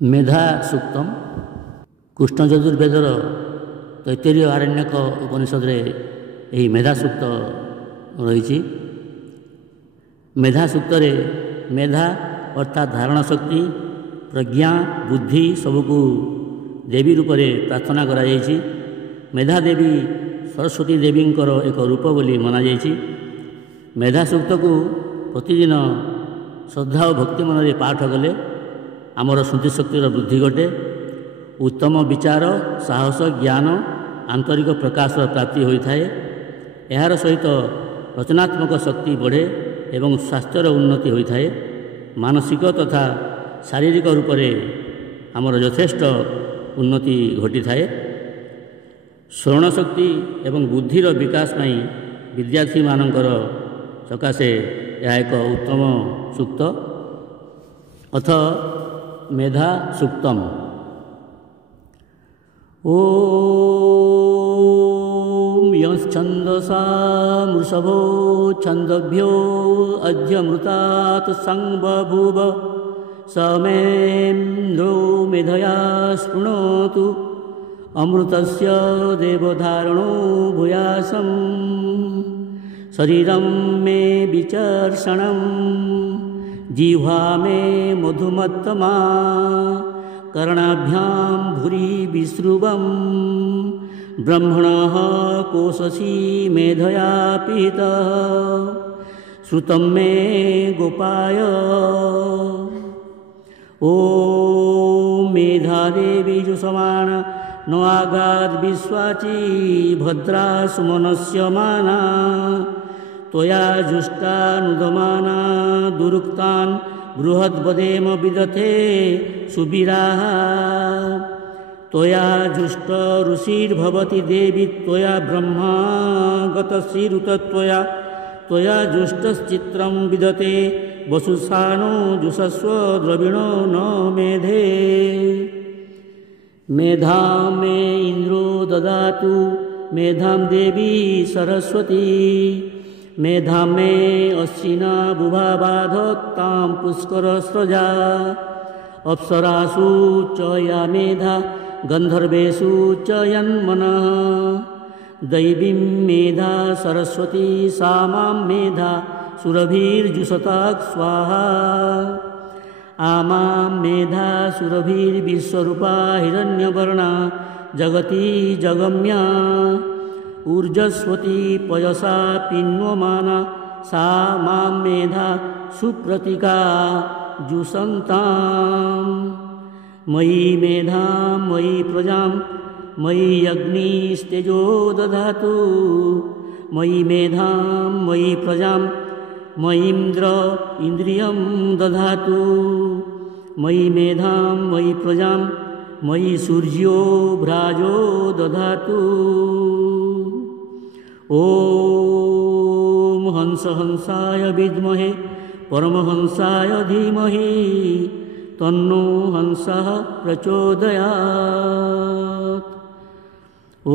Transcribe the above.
मेधा सूक्तम कृष्ण यजुर्वेदर तैत्तरीय आरण्यक उपनिषद यही मेधा सूक्त रही। मेधा सूक्त मेधा अर्थात धारण शक्ति प्रज्ञा बुद्धि सबको देवी रूप में प्रार्थना करा जायछि। मेधा देवी सरस्वती देवी एक रूप बोली मना जायछि। मेधा सूक्त को प्रतिदिन श्रद्धा और भक्ति मन में पाठ कले आमर स्मृतिशक्तिर वृद्धि घटे। उत्तम विचार साहस ज्ञान आंतरिक प्रकाश प्राप्ति होता है। यार सहित रचनात्मक शक्ति बढ़े एवं स्वास्थ्यर उन्नति होता है। मानसिक तथा शारीरिक रूप से आमर यथेष्ट उन्नति घटी थाए। स्मरण शक्ति एवं बुद्धिर विकास में विद्यार्थी मानकर सकाशे यह एक उत्तम सूक्त। अथ मेधा सूक्तम। ओम यश्छन्दसा मृषभो छन्दभ्यो अध्यमृतात् संबभूव समेन्द्रो मेधया स्पृणोतु अमृतस्य देवधारणो भूयासम् शरीरं मे विचर्षणं जिह्वा मे मधुमत्तमा कर्णाभ्यां भूरि विश्रुवं ब्रह्मणः कोशसी मेधया पीतः श्रुतं मे गोपाय। ॐ मेधादेवी जुषमाण न आगाद् विश्वाची भद्रा सुमनस्य माना त्वया जुष्टानुदमाना दुरुक्तान् बृहद्वदेम विदथे सुबीराः। त्वया जुष्ट ऋषिर्भवति देवी त्वया ब्रह्मा गतश्रीरुतत्वया त्वया जुष्टश्चित्रं विदते वसुसानो जुषस्व द्रविणो न मेधे। मेधां मे इन्द्रो ददातु मेधां देवी सरस्वती मेधां मे अश्विना बुभा बाधत्तां पुष्करस्रजा। अप्सरासु च या मेधा गन्धर्वेषु च यन्मनः दैवीं मेधा सरस्वती सा मां मेधा सुरभिर्जुषतात् स्वाहा। आमां मेधा सुरभिर्विश्वरूपा हिरण्यवर्णा जगति जगम्या ऊर्जस्वती पयसा पिन्वमाना सा मां मेधा सुप्रतिका जुषन्ताम्। मयि मेधां मयि प्रजां मयि अग्निस्तेजो दधातु मयि मेधां मयि प्रजां मयीन्द्र इन्द्रियं दधातु मयि मेधां मयि प्रजां मयि सूर्यो भ्राजो दधातु। ॐ हंस हंसाय विद्महे परमहंसाय धीमहि तन्नो हंसः प्रचोदयात्। ॐ